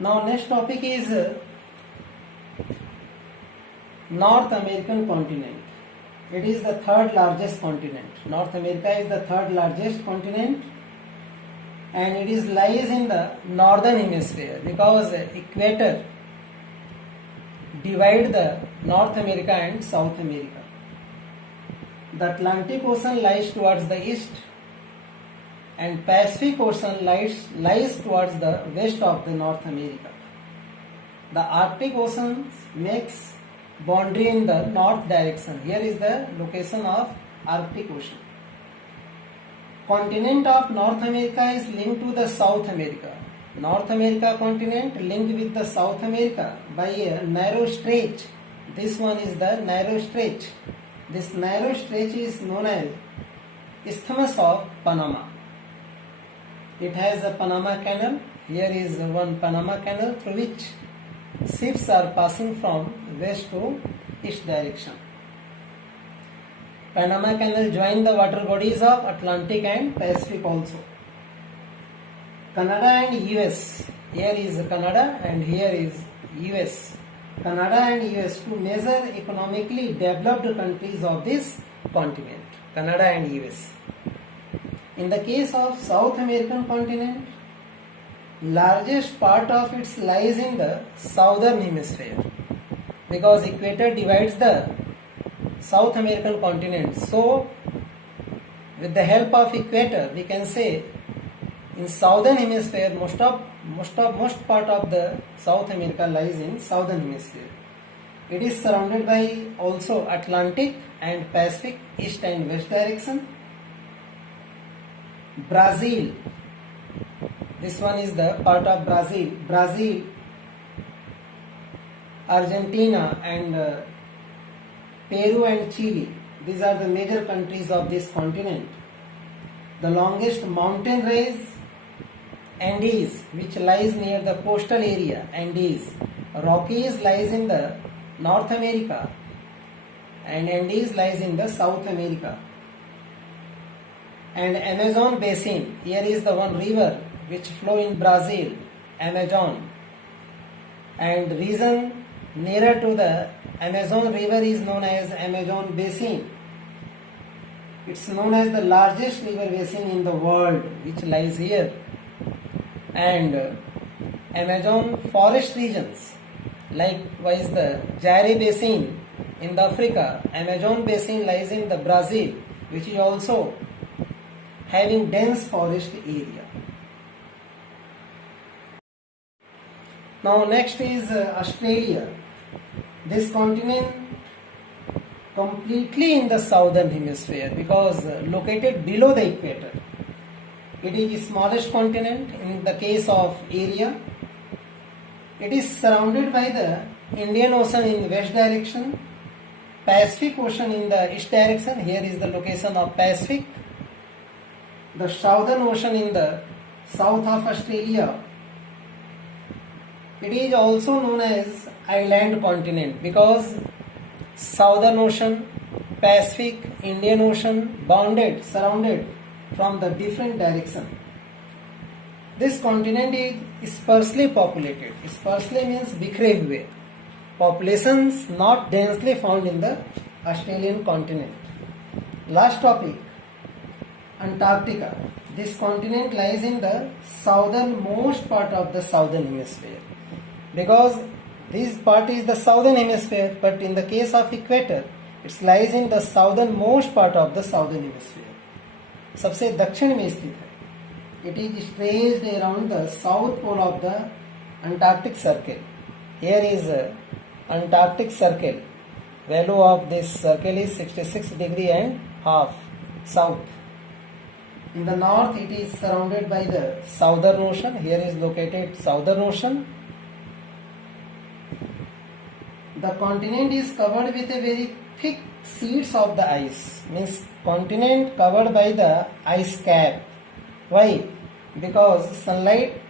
Now next topic is North American continent. It is the third largest continent. North America is the third largest continent, and it is lies in the northern hemisphere because equator divide the North America and South America. The Atlantic Ocean lies towards the east and Pacific Ocean lies towards the west of the North America. The Arctic Ocean makes boundary in the north direction. Here is the location of Arctic Ocean. Continent of North America is linked to the South America. North America continent linked with the South America by a narrow stretch. This one is the narrow stretch. This narrow stretch is known as Isthmus of Panama. It has a Panama Canal. Here is one Panama Canal through which ships are passing from west to east direction. Panama Canal join the water bodies of Atlantic and Pacific also. Canada and US. Here is Canada and here is US. Canada and US, two major economically developed countries of this continent. Canada and US. In the case of South American continent, largest part of its lies in the southern hemisphere because equator divides the South American continent. So with the help of equator we can say in southern hemisphere most part of the South America lies in southern hemisphere. It is surrounded by also Atlantic and Pacific east and west direction. Brazil, this one is the part of Brazil. Brazil, Argentina and Peru and Chile. These are the major countries of this continent. The longest mountain range, Andes, which lies near the coastal area, Andes. Rockies lies in the North America and Andes lies in the South America. And Amazon basin, here is the one river which flow in Brazil, Amazon. And region nearer to the Amazon river is known as Amazon basin. It's known as the largest river basin in the world which lies here. And Amazon forest regions, likewise the Zaire basin in the Africa, Amazon basin lies in the Brazil, which is also having dense forest area. Now next is Australia. This continent completely in the southern hemisphere because located below the equator. It is the smallest continent in the case of area. It is surrounded by the Indian Ocean in west direction, Pacific Ocean in the east direction. Here is the location of Pacific. The Southern Ocean in the south of Australia. It is also known as island continent because Southern Ocean, Pacific, Indian Ocean bounded, surrounded from the different direction. This continent is sparsely populated. Sparsely means बिखरे हुए. Populations not densely found in the Australian continent. Last topic, Antarctica. This continent lies in the southernmost part of the southern hemisphere because this part is the southern hemisphere, but in the case of equator it lies in the southernmost part of the southern hemisphere. सबसे दक्षिण में स्थित है. It is stretched around the south pole of the Antarctic Circle. Here is Antarctic Circle. Value of this circle is 66.5° south. In the north it is surrounded by the Southern Ocean. Here is located Southern Ocean. The continent is covered with a very thick sheets of the ice. Means continent covered by the ice cap. Why? Because sunlight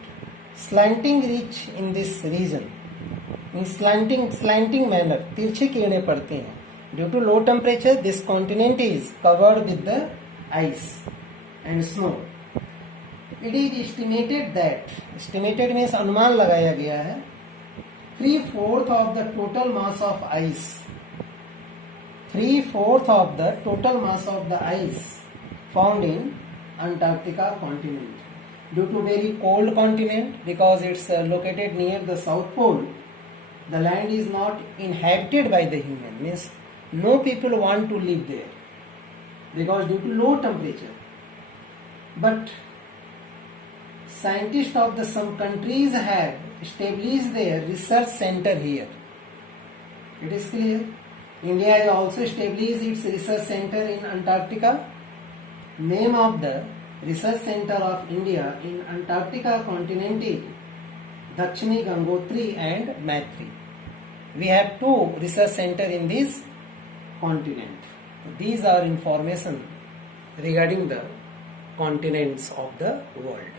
slanting reach in this region. In slanting manner, तिरछी किरणें पड़ती हैं. Due to low temperature, this continent is covered with the ice and snow. It is estimated that, estimated means अनुमान लगाया गया है, 3/4 of the total mass of ice, 3/4 of the total mass of the ice found in Antarctica continent. Due to very cold continent, because it's located near the South Pole, the land is not inhabited by the human, means no people want to live there because due to low temperature. But scientists of the some countries have established their research center here. It is clear. India has also established its research center in Antarctica. Name of the research center of India in Antarctica continent is Dakshini Gangotri and Maitri. We have 2 research center in this continent. These are information regarding the continents of the world.